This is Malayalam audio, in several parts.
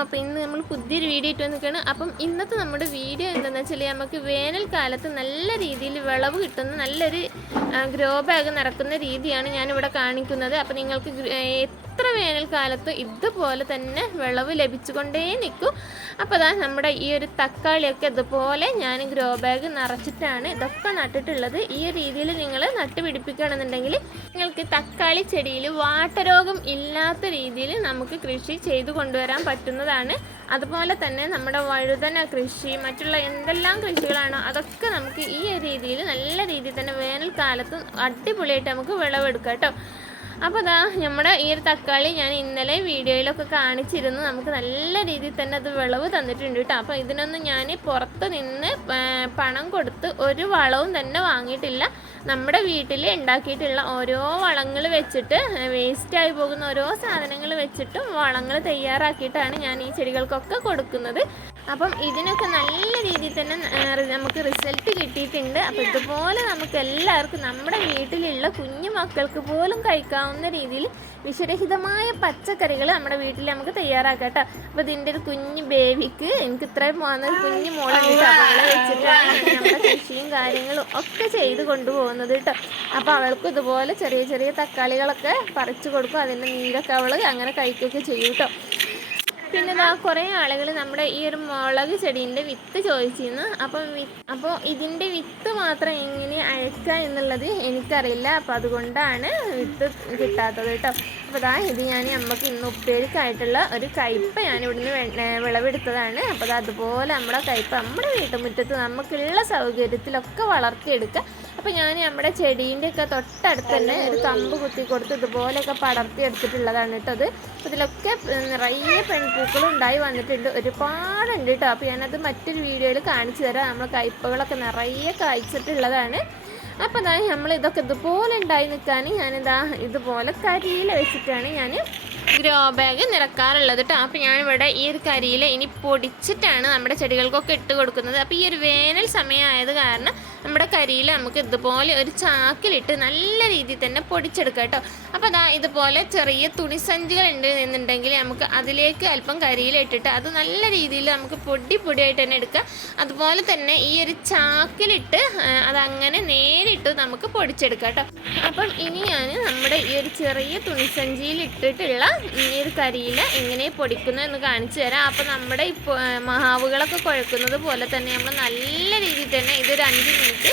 അപ്പോൾ ഇന്ന് നമ്മൾ പുതിയൊരു വീഡിയോ ഇട്ട് വന്നിരിക്കുകയാണ്. അപ്പം ഇന്നത്തെ നമ്മുടെ വീഡിയോ എന്താണെന്ന് വെച്ചാൽ നമുക്ക് വേനൽക്കാലത്ത് നല്ല രീതിയിൽ വിളവ് കിട്ടുന്ന നല്ലൊരു ഗ്രോ ബാഗ് നിറക്കുന്ന രീതിയാണ് ഞാനിവിടെ കാണിക്കുന്നത്. അപ്പോൾ നിങ്ങൾക്ക് എത്ര വേനൽക്കാലത്ത് ഇതുപോലെ തന്നെ വിളവ് ലഭിച്ചുകൊണ്ടേ നിൽക്കും. അപ്പോൾ അതാ നമ്മുടെ ഈ ഒരു തക്കാളിയൊക്കെ ഇതുപോലെ ഞാൻ ഗ്രോ ബാഗ് നിറച്ചിട്ടാണ് ഇതൊക്കെ നട്ടിട്ടുള്ളത്. ഈ രീതിയിൽ നിങ്ങൾ നട്ടുപിടിപ്പിക്കുകയാണെന്നുണ്ടെങ്കിൽ നിങ്ങൾക്ക് തക്കാളി ചെടിയിൽ വാട്ടരോഗം ഇല്ലാത്ത രീതിയിൽ നമുക്ക് കൃഷി ചെയ്തു കൊണ്ടുവരാൻ പറ്റുന്നതാണ്. അതുപോലെ തന്നെ നമ്മുടെ വഴുതന കൃഷി മറ്റുള്ള എന്തെല്ലാം കൃഷികളാണോ അതൊക്കെ നമുക്ക് ഈ രീതിയിൽ നല്ല രീതിയിൽ തന്നെ വേനൽക്കാലത്തും അടിപൊളിയായിട്ട് നമുക്ക് വിളവെടുക്കാം കേട്ടോ. അപ്പോൾ അതാ നമ്മുടെ ഈ ഒരു തക്കാളി ഞാൻ ഇന്നലെ വീഡിയോയിലൊക്കെ കാണിച്ചിരുന്നു. നമുക്ക് നല്ല രീതിയിൽ തന്നെ അത് വിളവ് തന്നിട്ടുണ്ട് കേട്ടോ. അപ്പോൾ ഇതിനൊന്നും ഞാൻ പുറത്ത് നിന്ന് പണം കൊടുത്ത് ഒരു വളവും തന്നെ വാങ്ങിയിട്ടില്ല. നമ്മുടെ വീട്ടിൽ ഉണ്ടാക്കിയിട്ടുള്ള ഓരോ വളങ്ങൾ വെച്ചിട്ട് വേസ്റ്റായി പോകുന്ന ഓരോ സാധനങ്ങൾ വെച്ചിട്ടും വളങ്ങൾ തയ്യാറാക്കിയിട്ടാണ് ഞാൻ ഈ ചെടികൾക്കൊക്കെ കൊടുക്കുന്നത്. അപ്പം ഇതിനൊക്കെ നല്ല രീതിയിൽ തന്നെ നമുക്ക് റിസൾട്ട് കിട്ടിയിട്ടുണ്ട്. അപ്പം ഇതുപോലെ നമുക്ക് എല്ലാവർക്കും നമ്മുടെ വീട്ടിലുള്ള കുഞ്ഞു മക്കൾക്ക് പോലും കഴിക്കാവുന്ന രീതിയിൽ വിഷരഹിതമായ പച്ചക്കറികൾ നമ്മുടെ വീട്ടിൽ നമുക്ക് തയ്യാറാക്കാം കേട്ടോ അപ്പോൾ ഇതിന്റെ ഒരു കുഞ്ഞു ബേബിക്ക് എനിക്ക് ഇത്രയും പോകുന്ന കുഞ്ഞു മോളെ വെച്ചിട്ടാണ് നമ്മുടെ കൃഷിയും കാര്യങ്ങളും ഒക്കെ ചെയ്ത് കൊണ്ടുപോകുന്നത്. കേട്ടോ. അപ്പോൾ അവൾക്ക് ഇതുപോലെ ചെറിയ ചെറിയ തക്കാളികളൊക്കെ പറിച്ചു കൊടുക്കും. അതിന്റെ നീരൊക്കെ അവൾ അങ്ങനെ കഴിക്കുകയൊക്കെ ചെയ്യും കേട്ടോ. പിന്നെ ഇതാ കുറേ ആളുകൾ നമ്മുടെ ഈ ഒരു മുളക് ചെടീന്റെ വിത്ത് ചോദിച്ചിരുന്നു. അപ്പം അപ്പോൾ ഇതിന്റെ വിത്ത് മാത്രം എങ്ങനെ അയക്കുക എന്നുള്ളത് എനിക്കറിയില്ല. അപ്പോൾ അതുകൊണ്ടാണ് വിത്ത് കിട്ടാത്തത് കേട്ടോ. അപ്പോൾ ഇതാ ഇത് ഞാൻ നമുക്ക് ഇന്ന് ഉപ്പേരിക്കായിട്ടുള്ള ഒരു കയ്പ ഞാൻ ഇവിടുന്ന് വിളവെടുത്തതാണ്. അപ്പോൾ അത് അതുപോലെ നമ്മുടെ കയ്പ നമ്മുടെ വീട്ടുമുറ്റത്ത് നമുക്കുള്ള സൗകര്യത്തിലൊക്കെ വളർത്തിയെടുക്കുക. അപ്പോൾ ഞാൻ നമ്മുടെ ചെടീന്റെ ഒക്കെ തൊട്ടടുത്ത് തന്നെ ഒരു കമ്പ് കുത്തി കൊടുത്ത് ഇതുപോലെയൊക്കെ പടർത്തി എടുത്തിട്ടുള്ളതാണ് കേട്ടോ അത്. ഇതിലൊക്കെ നിറയെ പെൺപൂക്കൾ ഉണ്ടായി വന്നിട്ടുണ്ട്. ഒരുപാടുണ്ട് കേട്ടോ. അപ്പോൾ ഞാനത് മറ്റൊരു വീഡിയോയിൽ കാണിച്ചു തരാം. നമ്മൾ കയ്പകളൊക്കെ നിറയെ കായ്ച്ചിട്ടുള്ളതാണ്. അപ്പോൾ അതായത് നമ്മൾ ഇതൊക്കെ ഇതുപോലെ ഉണ്ടായി നിൽക്കാൻ ഞാനിതാ ഇതുപോലെ കരിയിൽ വെച്ചിട്ടാണ് ഞാൻ ഗ്രോ ബാഗ് നിറക്കാറുള്ളത് കേട്ടോ അപ്പോൾ ഞാനിവിടെ ഈ ഒരു കരിയിൽ ഇനി പൊടിച്ചിട്ടാണ് നമ്മുടെ ചെടികൾക്കൊക്കെ ഇട്ട് കൊടുക്കുന്നത്. അപ്പോൾ ഈ ഒരു വേനൽ സമയമായത് കാരണം നമ്മുടെ കരിയിൽ നമുക്ക് ഇതുപോലെ ഒരു ചാക്കിലിട്ട് നല്ല രീതിയിൽ തന്നെ പൊടിച്ചെടുക്കാം കേട്ടോ അപ്പോൾ അതാ ഇതുപോലെ ചെറിയ തുണിസഞ്ചികൾ ഉണ്ട് എന്നുണ്ടെങ്കിൽ നമുക്ക് അതിലേക്ക് അല്പം കരിയിലിട്ടിട്ട് അത് നല്ല രീതിയിൽ നമുക്ക് പൊടി പൊടിയായിട്ട് തന്നെ എടുക്കാം. അതുപോലെ തന്നെ ഈ ഒരു ചാക്കിലിട്ട് അതങ്ങനെ നേരിട്ട് നമുക്ക് പൊടിച്ചെടുക്കാം കേട്ടോ അപ്പം ഇനി ഞാൻ നമ്മുടെ ഈ ഒരു ചെറിയ തുണിസഞ്ചിയിൽ ഇട്ടിട്ടുള്ള ഈ ഒരു കരിയില എങ്ങനെ പൊടിക്കുന്നു എന്ന് കാണിച്ചു തരാം. അപ്പം നമ്മുടെ ഇപ്പോൾ മഹാവുകളൊക്കെ കുഴക്കുന്നത് പോലെ തന്നെ നമ്മൾ നല്ല രീതിയിൽ തന്നെ ഇതൊരു അഞ്ച് മിനിറ്റ്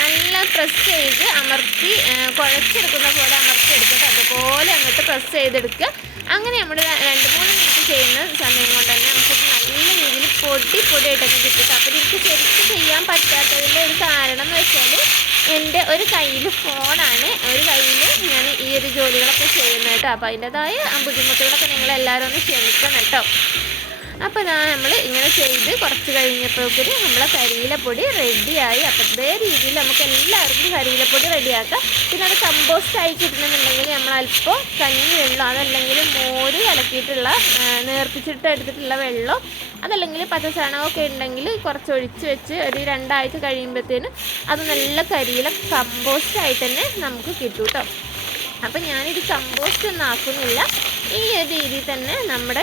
നല്ല പ്രസ് ചെയ്ത് അമർത്തി കുഴച്ചെടുക്കുന്ന പോലെ അമർത്തി എടുത്തിട്ട് അതുപോലെ അങ്ങോട്ട് പ്രസ് ചെയ്തെടുക്കുക. അങ്ങനെ നമ്മൾ രണ്ട് മൂന്ന് മിനിറ്റ് ചെയ്യുന്ന സമയം കൊണ്ട് തന്നെ നമുക്ക് നല്ല രീതിയിൽ പൊടി പൊടിയായിട്ടൊക്കെ കിട്ടും അപ്പോൾ എനിക്ക് ശരിക്കും ചെയ്യാൻ പറ്റാത്തതിന്റെ ഒരു കാരണം എന്ന് വെച്ചാൽ എന്റെ ഒരു കയ്യിൽ ഫോണാണ് ഒരു കയ്യിൽ ഞാൻ ഈ ഒരു ജോലികളൊക്കെ ചെയ്യുന്നത് കേട്ടോ. അപ്പോൾ അതിന്റെതായ ബുദ്ധിമുട്ടുകളൊക്കെ നിങ്ങൾ എല്ലാവരും ഒന്ന് ക്ഷമിക്കണം കേട്ടോ. അപ്പോൾ ഇതാ നമ്മൾ ഇങ്ങനെ ചെയ്ത് കുറച്ച് കഴിഞ്ഞപ്പോഴേക്കും നമ്മളെ കരിയിലപ്പൊടി റെഡിയായി അപ്പോൾ ഇതേ രീതിയിൽ നമുക്ക് എല്ലാവർക്കും കരിയിലപ്പൊടി റെഡിയാക്കാം പിന്നെ അത് കമ്പോസ്റ്റ് ആയി കിട്ടണമെന്നുണ്ടെങ്കിൽ നമ്മൾ അല്പം കഞ്ഞി വെള്ളം അതല്ലെങ്കിൽ മോര് കലക്കിയിട്ടുള്ള നേർപ്പിച്ചിട്ട് എടുത്തിട്ടുള്ള വെള്ളം അതല്ലെങ്കിൽ പച്ചച്ചാണകമൊക്കെ ഉണ്ടെങ്കിൽ കുറച്ച് ഒഴിച്ച് വെച്ച് ഒരു രണ്ടാഴ്ച കഴിയുമ്പോഴത്തേന് അത് നല്ല കരിയില കമ്പോസ്റ്റ് ആയി തന്നെ നമുക്ക് കിട്ടും കേട്ടോ അപ്പം ഞാനിത് കമ്പോസ്റ്റ് ഒന്നും ആക്കുന്നില്ല. ഈ ഒരു രീതിയിൽ തന്നെ നമ്മുടെ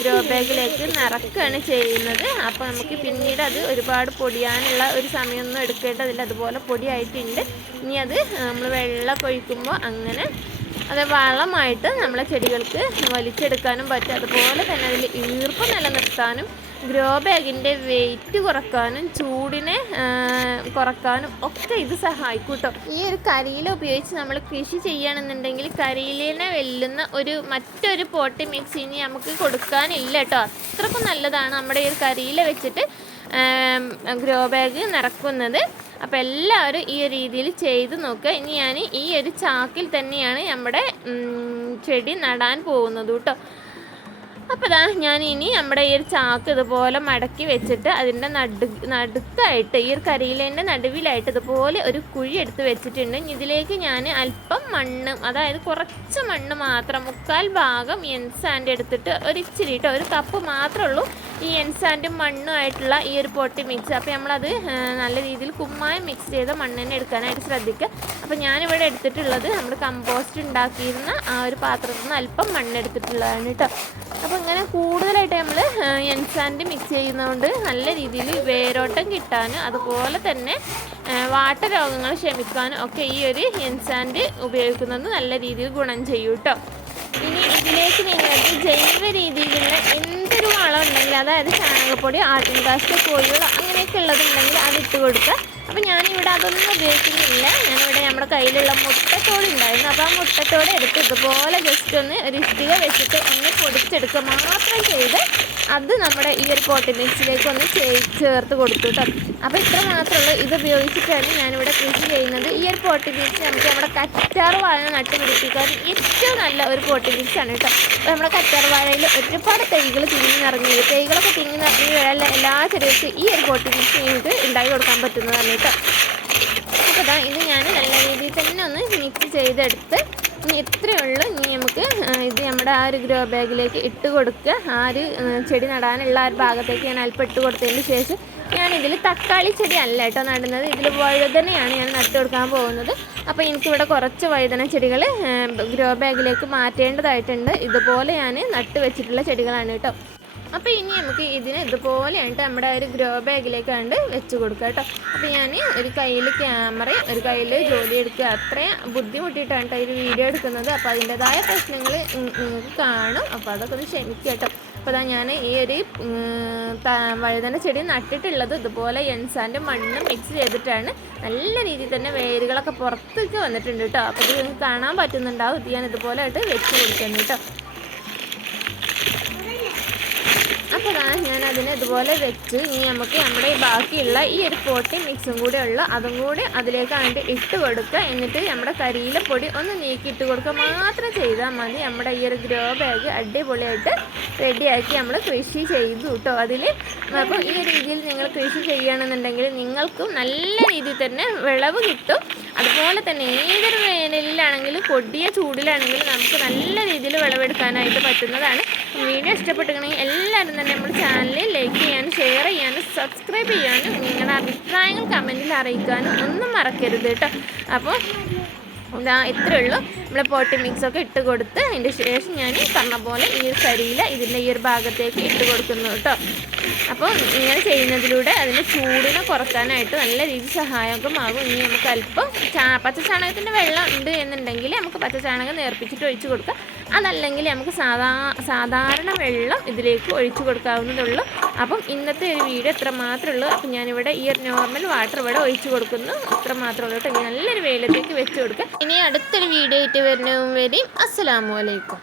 ഗ്രോ ബാഗിലേക്ക് നിറക്കുകയാണ് ചെയ്യുന്നത്. അപ്പോൾ നമുക്ക് പിന്നീട് അത് ഒരുപാട് പൊടിയാനുള്ള ഒരു സമയമൊന്നും എടുക്കേണ്ടതില്ല. അതുപോലെ പൊടിയായിട്ടുണ്ട്. ഇനി അത് നമ്മൾ വെള്ളം കൊഴിക്കുമ്പോൾ അങ്ങനെ അത് വളമായിട്ട് നമ്മളെ ചെടികൾക്ക് വലിച്ചെടുക്കാനും പറ്റും. അതുപോലെ തന്നെ അതിൽ ഈർപ്പം നിലനിർത്താനും ഗ്രോ ബാഗിന്റെ വെയിറ്റ് കുറക്കാനും ചൂടിനെ കുറക്കാനും ഒക്കെ ഇത് സഹായിക്കും കേട്ടോ ഈ ഒരു കരിയില ഉപയോഗിച്ച് നമ്മൾ കൃഷി ചെയ്യുകയാണെന്നുണ്ടെങ്കിൽ കരിയിലിനെ വെല്ലുന്ന ഒരു മറ്റൊരു പോട്ടി മിക്സ് ഇനി നമുക്ക് കൊടുക്കാനില്ല കേട്ടോ. അത്രക്കും നല്ലതാണ് നമ്മുടെ ഈ ഒരു കരിയില വെച്ചിട്ട് ഗ്രോ ബാഗ് നിറക്കുന്നത്. അപ്പോൾ എല്ലാവരും ഈ രീതിയിൽ ചെയ്ത് നോക്കുക. ഇനി ഞാൻ ഈ ഒരു ചാക്കിൽ തന്നെയാണ് നമ്മുടെ ചെടി നടാൻ പോകുന്നത് കേട്ടോ. അപ്പോൾ ഇതാ ഞാൻ ഇനി നമ്മുടെ ഈ ഒരു ചാക്ക് ഇതുപോലെ മടക്കി വെച്ചിട്ട് അതിന്റെ നടു നടുക്കായിട്ട് ഈ ഒരു കരിയിലേന്റെ നടുവിലായിട്ട് ഇതുപോലെ ഒരു കുഴി എടുത്ത് വെച്ചിട്ടുണ്ട്. ഇതിലേക്ക് ഞാൻ അല്പം മണ്ണ് അതായത് കുറച്ച് മണ്ണ് മാത്രം മുക്കാൽ ഭാഗം എൻസാൻഡ് എടുത്തിട്ട് ഒരു ഇച്ചിരി ഒരു കപ്പ് മാത്രമേ ഉള്ളൂ ഈ എൻസാൻഡും മണ്ണുമായിട്ടുള്ള ഈ ഒരു പൊട്ടി മിക്സ് അപ്പോൾ നമ്മളത് നല്ല രീതിയിൽ കുമ്മായം മിക്സ് ചെയ്ത മണ്ണ് തന്നെ എടുക്കാനായിട്ട് ശ്രദ്ധിക്കുക. അപ്പോൾ ഞാനിവിടെ എടുത്തിട്ടുള്ളത് നമ്മൾ കമ്പോസ്റ്റ് ഉണ്ടാക്കിയിരുന്ന ആ ഒരു പാത്രത്തിൽ നിന്ന് അല്പം മണ്ണെടുത്തിട്ടുള്ളതാണ് കേട്ടോ. അപ്പോൾ ഇങ്ങനെ കൂടുതലായിട്ട് നമ്മൾ എൻസാൻഡ് മിക്സ് ചെയ്യുന്നതുകൊണ്ട് നല്ല രീതിയിൽ വേരോട്ടം കിട്ടാനും അതുപോലെ തന്നെ വാട്ടരോഗങ്ങൾ ക്ഷമിക്കാനും ഒക്കെ ഈ ഒരു എൻസാൻഡ് ഉപയോഗിക്കുന്നത് നല്ല രീതിയിൽ ഗുണം ചെയ്യും കേട്ടോ ഇനി ഇതിലേക്ക് നിങ്ങൾക്ക് ജൈവ രീതിയിലുള്ള എന്തൊരു വളം ഉണ്ടെങ്കിൽ അതായത് ചാണകപ്പൊടി ആട്ടിൻ കോഴികൾ അങ്ങനെയൊക്കെ ഉള്ളതുണ്ടെങ്കിൽ അത് ഇട്ട് കൊടുക്കുക. അപ്പോൾ ഞാനിവിടെ അതൊന്നും ഉപയോഗിക്കുന്നില്ല. ഞാനിവിടെ കയ്യിലുള്ള മുട്ടത്തോട് ഉണ്ടായിരുന്നു. അപ്പോൾ ആ മുട്ടത്തോട് എടുത്ത് ഇതുപോലെ ജസ്റ്റ് ഒന്ന് ഒരു വെച്ചിട്ട് ഒന്ന് പൊടിച്ചെടുക്കുക. മാത്രം ചെയ്ത് അത് നമ്മുടെ ഈ ഒരു പോട്ടി മിക്സിലേക്ക് ഒന്ന് ചേർത്ത് കൊടുത്തു കേട്ടോ അപ്പോൾ ഇത്ര മാത്രമുള്ളൂ ഇത് ഉപയോഗിച്ചിട്ടാണ് ഞാനിവിടെ കൃഷി ചെയ്യുന്നത്. ഈ ഒരു പോട്ടി മിക്സ് നമുക്ക് നമ്മുടെ കറ്റാർ വാഴ നട്ട് പിടിപ്പിക്കാൻ ഏറ്റവും നല്ല ഒരു പോട്ടി മിക്സ് ആണ് കേട്ടോ അപ്പോൾ നമ്മുടെ കറ്റാർ വാഴയിൽ ഒരുപാട് തൈകൾ തിങ്ങി നിറഞ്ഞു തൈകളൊക്കെ തിങ്ങി നിറഞ്ഞു വരാനുള്ള എല്ലാ ചെടികൾക്കും ഈ ഒരു പോട്ടി മിക്സ് നിങ്ങൾക്ക് ഉണ്ടാക്കി കൊടുക്കാൻ പറ്റുന്നതാണ് കേട്ടോ അപ്പോൾ ഇത് ഞാൻ രീതിയിൽ തന്നെ ഒന്ന് മിക്സ് ചെയ്തെടുത്ത് ഇനി ഇത്രയേ ഉള്ളൂ ഇനി നമുക്ക് ഇത് നമ്മുടെ ആ ഒരു ഗ്രോ ബാഗിലേക്ക് ഇട്ട് കൊടുക്കുക. ആ ഒരു ചെടി നടാനുള്ള ആ ഒരു ഭാഗത്തേക്ക് ഞാൻ അല്പം ഇട്ട് കൊടുത്തതിന് ശേഷം ഞാനിതിൽ തക്കാളി ചെടി അല്ല കേട്ടോ നടുന്നത്. ഇതിൽ വഴുതനയാണ് ഞാൻ നട്ടു കൊടുക്കാൻ പോകുന്നത്. അപ്പോൾ എനിക്കിവിടെ കുറച്ച് വഴുതന ചെടികൾ ഗ്രോ ബാഗിലേക്ക് മാറ്റേണ്ടതായിട്ടുണ്ട്. ഇതുപോലെ ഞാൻ നട്ട് വെച്ചിട്ടുള്ള ചെടികളാണ് കേട്ടോ. അപ്പോൾ ഇനി നമുക്ക് ഇതിന് ഇതുപോലെയായിട്ട് നമ്മുടെ ഒരു ഗ്രോ ബാഗിലേക്ക് കണ്ട് വെച്ച് കൊടുക്കുക കേട്ടോ. അപ്പോൾ ഞാൻ ഒരു കയ്യിൽ ക്യാമറയും ഒരു കയ്യിൽ ജോലി എടുക്കുക. അത്രയും ബുദ്ധിമുട്ടിയിട്ടാണ് കേട്ടോ ഒരു വീഡിയോ എടുക്കുന്നത്. അപ്പോൾ അതിന്റെതായ പ്രശ്നങ്ങൾ നിങ്ങൾക്ക് കാണും. അപ്പോൾ അതൊക്കെ ഒന്ന് ക്ഷമിക്കുക കേട്ടോ. അപ്പോൾ അതാ ഞാൻ ഈ ഒരു വഴുതന ചെടി നട്ടിട്ടുള്ളത് ഇതുപോലെ എൻസാന്റെ മണ്ണ് മിക്സ് ചെയ്തിട്ടാണ്. നല്ല രീതിയിൽ തന്നെ വേരുകളൊക്കെ പുറത്തേക്ക് വന്നിട്ടുണ്ട് കേട്ടോ. അപ്പോൾ ഇത് നിങ്ങൾക്ക് കാണാൻ പറ്റുന്നുണ്ടാവും. ഞാൻ ഇതുപോലെ ആയിട്ട് വെച്ച് കൊടുക്കുന്നു കേട്ടോ. അപ്പോൾ ദാ ഞാൻ അതിനെ ഇതുപോലെ വെച്ച് ഇനി നമുക്ക് നമ്മുടെ ബാക്കിയുള്ള ഈ ഒരു പോട്ടി മിക്സും കൂടെ ഉള്ള അതും കൂടി അതിലേക്ക് അങ്ങോട്ട് ഇട്ട് കൊടുക്കുക. എന്നിട്ട് നമ്മുടെ കരിയിലെ പൊടി ഒന്ന് നീക്കി ഇട്ട് കൊടുക്കുക. മാത്രം ചെയ്താൽ മതി. നമ്മുടെ ഈ ഒരു ഗ്രോ ബാഗ് അടിപൊളിയായിട്ട് റെഡിയാക്കി നമ്മൾ കൃഷി ചെയ്തു കേട്ടോ അതിൽ. അപ്പോൾ ഈ രീതിയിൽ നിങ്ങൾ കൃഷി ചെയ്യുകയാണെന്നുണ്ടെങ്കിൽ നിങ്ങൾക്കും നല്ല രീതിയിൽ തന്നെ വിളവ് കിട്ടും. അതുപോലെ തന്നെ ഏതൊരു വേനലിലാണെങ്കിലും പൊടിയ ചൂടിലാണെങ്കിലും നമുക്ക് നല്ല രീതിയിൽ വിളവെടുക്കാനായിട്ട് പറ്റുന്നതാണ്. വീഡിയോ ഇഷ്ടപ്പെട്ടിട്ടുണ്ടെങ്കിൽ എല്ലാവരും തന്നെ നമ്മുടെ ചാനൽ ലൈക്ക് ചെയ്യാനും ഷെയർ ചെയ്യാനും സബ്സ്ക്രൈബ് ചെയ്യാനും നിങ്ങളുടെ അഭിപ്രായങ്ങൾ കമന്റിൽ അറിയിക്കാനും ഒന്നും മറക്കരുത് കേട്ടോ. അപ്പോൾ ഇതാ ഇത്രയേ ഉള്ളൂ. നമ്മൾ പോട്ടി മിക്സ് ഒക്കെ ഇട്ട് കൊടുത്ത് അതിന്റെ ശേഷം ഞാൻ പറഞ്ഞ പോലെ ഈ കരിയില ഇതിന്റെ ഈ ഒരു ഭാഗത്തേക്ക് ഇട്ട് കൊടുക്കുന്നു കേട്ടോ. അപ്പോൾ ഇങ്ങനെ ചെയ്യുന്നതിലൂടെ അതിന്റെ ചൂടിനെ കുറക്കാനായിട്ട് നല്ല രീതിയിൽ സഹായകമാകും. ഇനി നമുക്ക് അല്പം ചാ പച്ച ചാണകത്തിന്റെ വെള്ളം ഉണ്ട് എന്നുണ്ടെങ്കിൽ നമുക്ക് പച്ച ചാണകം നേർപ്പിച്ചിട്ട് ഒഴിച്ച് കൊടുക്കാം. അതല്ലെങ്കിൽ നമുക്ക് സാധാ സാധാരണ വെള്ളം ഇതിലേക്ക് ഒഴിച്ചു കൊടുക്കാവുന്നതുള്ളൂ. അപ്പം ഇന്നത്തെ ഒരു വീഡിയോ ഇത്ര മാത്രമേ ഉള്ളൂ അപ്പം ഞാനിവിടെ ഈ ഒരു നോർമൽ വാട്ടർ ഇവിടെ ഒഴിച്ചു കൊടുക്കുന്നു. അത്ര മാത്രമേ ഉള്ളൂ കേട്ടോ നല്ലൊരു വെയിലത്തേക്ക് വെച്ച് കൊടുക്കുക ഇനി അടുത്തൊരു വീഡിയോ ആയിട്ട് വരുന്നതും വരെയും അസ്സലാമു അലൈക്കും.